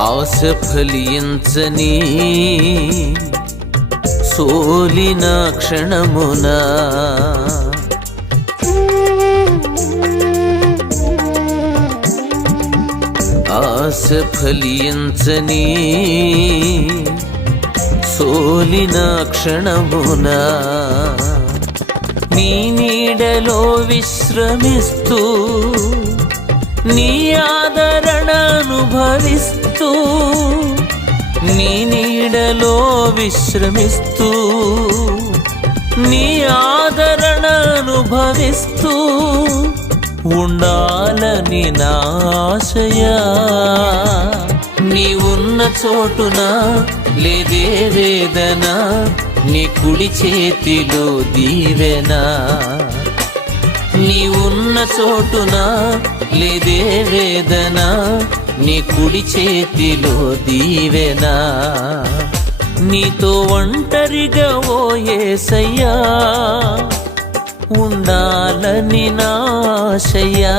ఆశ ఫలించని సోలిన క్షణమున ఆశ ఫలించని సోలిన క్షణమున నీ నీడలో విశ్రమిస్తూ నీ ఆదరణ అనుభవిస్తూ నీ నీడలో విశ్రమిస్తూ నీ ఆదరణ అనుభవిస్తూ ఉండాలని నాశయా నీ ఉన్న చోటున లేదే వేదన నీ కుడి చేతిలో దీవెనా. నీ ఉన్న చోటున లేదే వేదన నీ కుడి చేతిలో దీవెనా? నీతో ఒంటరిగా ఓ ఏసయ్యా ఉండాలని నాశయ్యా.